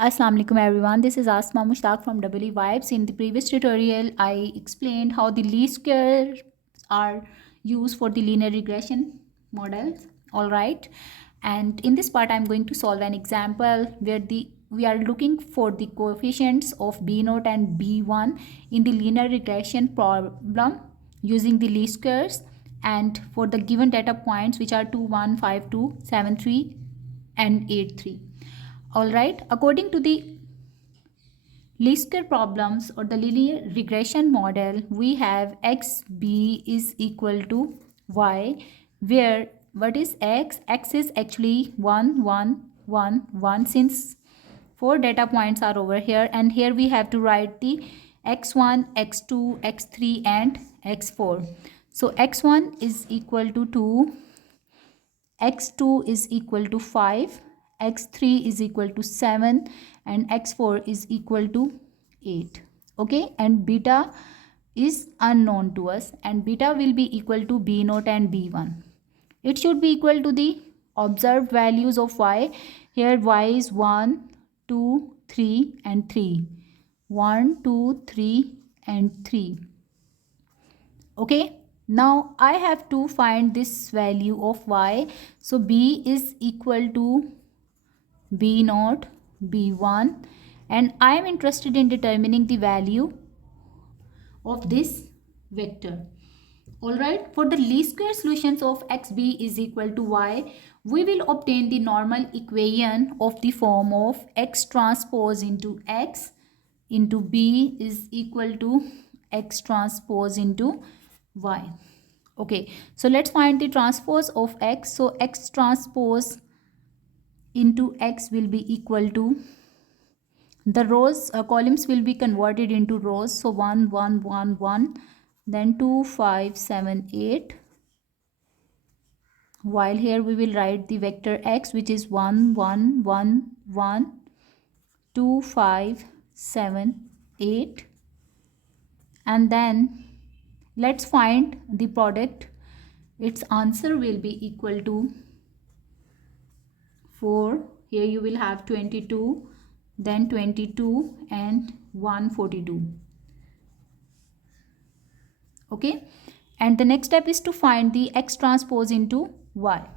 Assalamu alaikum everyone, this is Asma Mushtaq from WE Vibes. In the previous tutorial, I explained how the least squares are used for the linear regression models. Alright, and in this part I'm going to solve an example where we are looking for the coefficients of b0 and b1 in the linear regression problem using the least squares, and for the given data points which are 2, 1, 5, 2, 7, 3 and 8, 3. All right, according to the least square problems or the linear regression model, we have xb is equal to y, where what is x? X is actually 1, 1, 1, 1, since 4 data points are over here, and here we have to write the x1, x2, x3 and x4. So x1 is equal to 2, x2 is equal to 5, x3 is equal to 7 and x4 is equal to 8. Okay, and beta is unknown to us, and beta will be equal to b0 and b1. It should be equal to the observed values of y. Here y is 1, 2, 3 and 3. 1, 2, 3 and 3. Okay, now I have to find this value of y. So b is equal to b0, b1, and I am interested in determining the value of this vector. Alright, for the least square solutions of xb is equal to y, we will obtain the normal equation of the form of x transpose into x into b is equal to x transpose into y. Okay, so let's find the transpose of x. So x transpose into x will be equal to, the rows columns will be converted into rows. So 1, 1, 1, 1, then 2, 5, 7, 8. While here we will write the vector x, which is 1, 1, 1, 1, 2, 5, 7, 8. And then let's find the product. Its answer will be equal to 4. Here you will have 22, then 22 and 142. Okay, and the next step is to find the x transpose into y.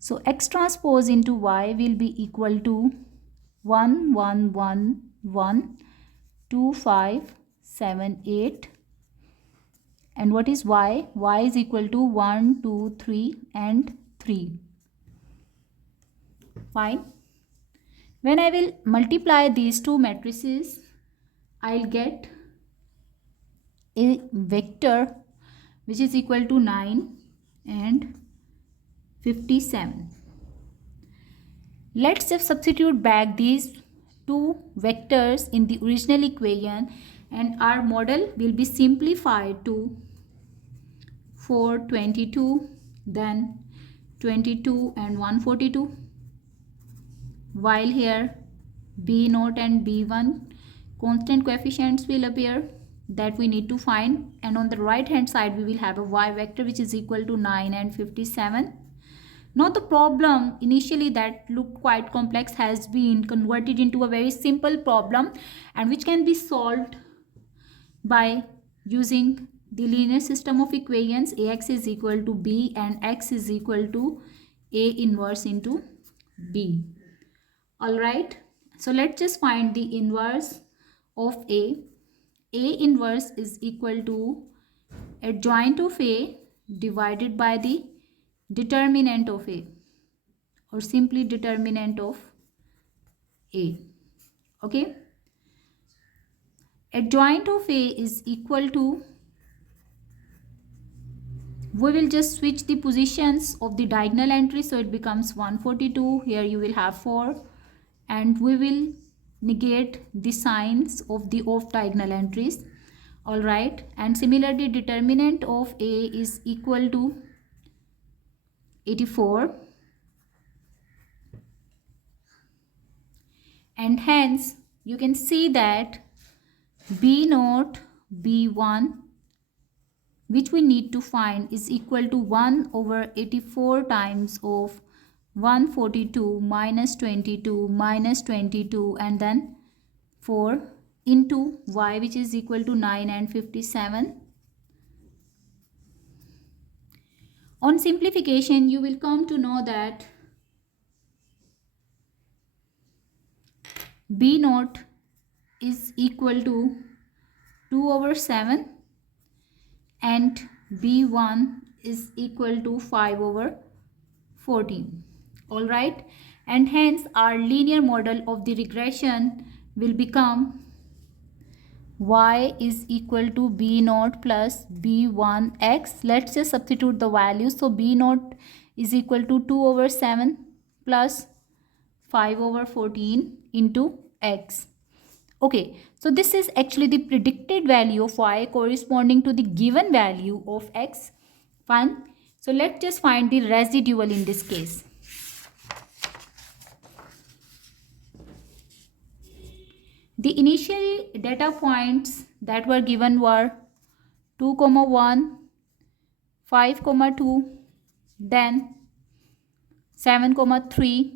So x transpose into y will be equal to 1, 1, 1, 1, 2, 5, 7, 8. And what is y? Y is equal to 1, 2, 3 and 3. Fine. When I will multiply these two matrices, I'll get a vector which is equal to 9 and 57. Let's just substitute back these two vectors in the original equation, and our model will be simplified to 4, 22, then 22 and 142. While here b0 and b1 constant coefficients will appear that we need to find, and on the right hand side we will have a y vector which is equal to 9 and 57. Now the problem initially that looked quite complex has been converted into a very simple problem, and which can be solved by using the linear system of equations. Ax is equal to b and x is equal to a inverse into b. Alright, so let's just find the inverse of a. A inverse is equal to adjoint of a divided by the determinant of a, or simply determinant of a. Okay, adjoint of a is equal to, we will just switch the positions of the diagonal entry, so it becomes 142. Here you will have 4, and we will negate the signs of the off diagonal entries. All right, and similarly determinant of a is equal to 84, and hence you can see that b0 b1 which we need to find is equal to 1 over 84 times of 142 minus 22 minus 22 and then 4 into y, which is equal to 9 and 57. On simplification, you will come to know that b naught is equal to 2 over 7 and b1 is equal to 5 over 14. All right, and hence our linear model of the regression will become y is equal to b naught plus b1x. Let's just substitute the values. So b naught is equal to 2 over 7 plus 5 over 14 into x. Okay, so this is actually the predicted value of y corresponding to the given value of x. Fine. So let's just find the residual in this case. The initial data points that were given were 2, 1, 5, 2, then 7, 3,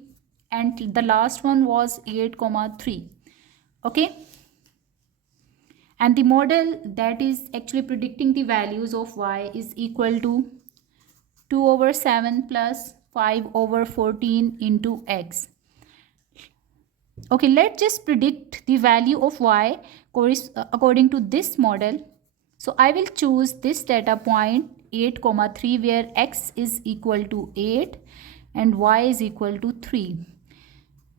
and the last one was 8, 3. Okay. And the model that is actually predicting the values of y is equal to 2 over 7 plus 5 over 14 into x. Okay, let's just predict the value of y according to this model. So I will choose this data point 8, 3 where x is equal to 8 and y is equal to 3.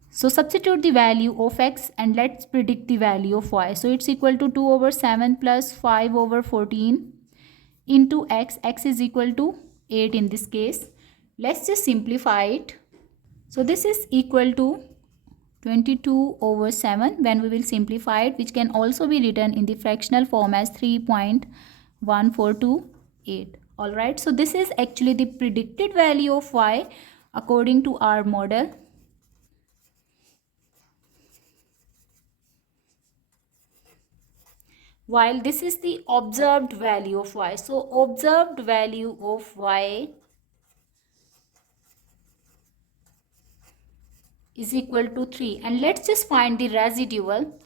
So substitute the value of x and let's predict the value of y. So it's equal to 2 over 7 plus 5 over 14 into x. X is equal to 8 in this case. Let's just simplify it. So this is equal to 22 over 7 when we will simplify it, which can also be written in the fractional form as 3.1428. Alright, so this is actually the predicted value of y according to our model. While this is the observed value of y. So observed value of y is equal to 3. And let's just find the residual.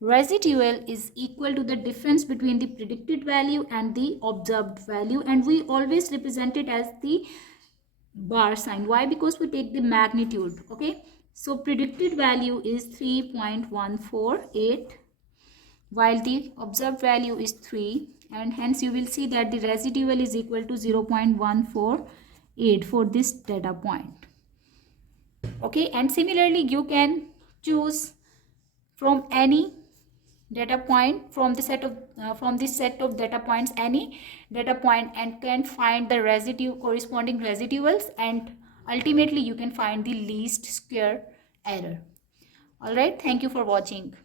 Residual is equal to the difference between the predicted value and the observed value. And we always represent it as the bar sign. Why? Because we take the magnitude. Okay. So predicted value is 3.148 while the observed value is 3, and hence you will see that the residual is equal to 0.148 for this data point. Okay, and similarly you can choose from any data point from the set of this set of data points any data point and can find the residue corresponding residuals, and ultimately you can find the least square error. All right, thank you for watching.